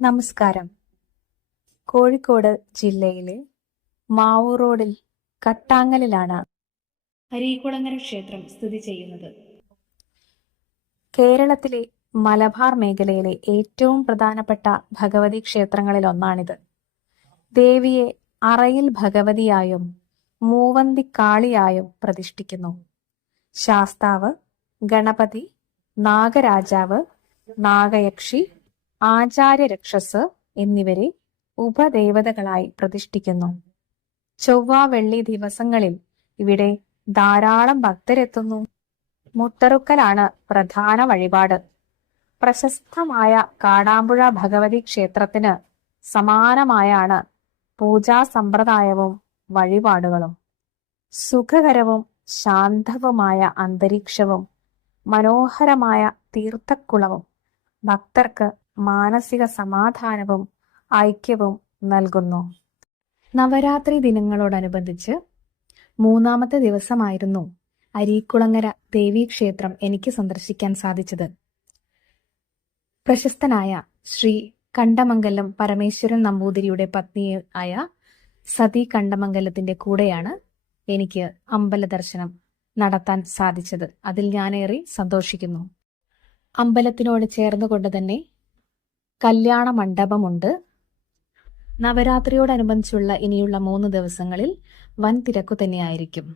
നമസ്കാരം. കോഴിക്കോട് ജില്ലയിലെ മാവൂർ റോഡിൽ കട്ടാങ്ങലിലാണ് അരീക്കുളങ്ങര ക്ഷേത്രം സ്ഥിതി ചെയ്യുന്നത്. കേരളത്തിലെ മലബാർ മേഖലയിലെ ഏറ്റവും പ്രധാനപ്പെട്ട ഭഗവതി ക്ഷേത്രങ്ങളിൽ ഒന്നാണിത്. ദേവിയെ അറയിൽ ഭഗവതിയായും മൂവന്തിക്കാളിയായും പ്രതിഷ്ഠിക്കുന്നു. ശാസ്താവ്, ഗണപതി, നാഗരാജാവ്, നാഗയക്ഷി, ആചാര്യരക്ഷസ് എന്നിവരെ ഉപദേവതകളായി പ്രതിഷ്ഠിക്കുന്നു. ചൊവ്വ, വെള്ളി ദിവസങ്ങളിൽ ഇവിടെ ധാരാളം ഭക്തരെത്തുന്നു. മുട്ടറുക്കലാണ് പ്രധാന വഴിപാട്. പ്രശസ്തമായ കാടാമ്പുഴ ഭഗവതി ക്ഷേത്രത്തിന് സമാനമായാണ് പൂജാ സമ്പ്രദായവും വഴിപാടുകളും. സുഖകരവും ശാന്തവുമായ അന്തരീക്ഷവും മനോഹരമായ തീർത്ഥക്കുളവും ഭക്തർക്ക് മാനസിക സമാധാനവും ഐക്യവും നൽകുന്നു. നവരാത്രി ദിനങ്ങളോടനുബന്ധിച്ച് 3-ാമത്തെ ദിവസമായിരുന്നു അരീക്കുളങ്ങര ദേവീക്ഷേത്രം എനിക്ക് സന്ദർശിക്കാൻ സാധിച്ചത്. പ്രശസ്തനായ ശ്രീ കണ്ടമംഗലം പരമേശ്വരൻ നമ്പൂതിരിയുടെ പത്നിയായ സതി കണ്ടമംഗലത്തിന്റെ കൂടെയാണ് എനിക്ക് അമ്പല ദർശനം നടത്താൻ സാധിച്ചത്. അതിൽ ഞാനേറെ സന്തോഷിക്കുന്നു. അമ്പലത്തിനോട് ചേർന്നുകൊണ്ട് തന്നെ കല്യാണ മണ്ഡപമുണ്ട്. നവരാത്രിയോടനുബന്ധിച്ചുള്ള ഇനിയുള്ള 3 ദിവസങ്ങളിൽ വൻ തിരക്കു തന്നെയായിരിക്കും.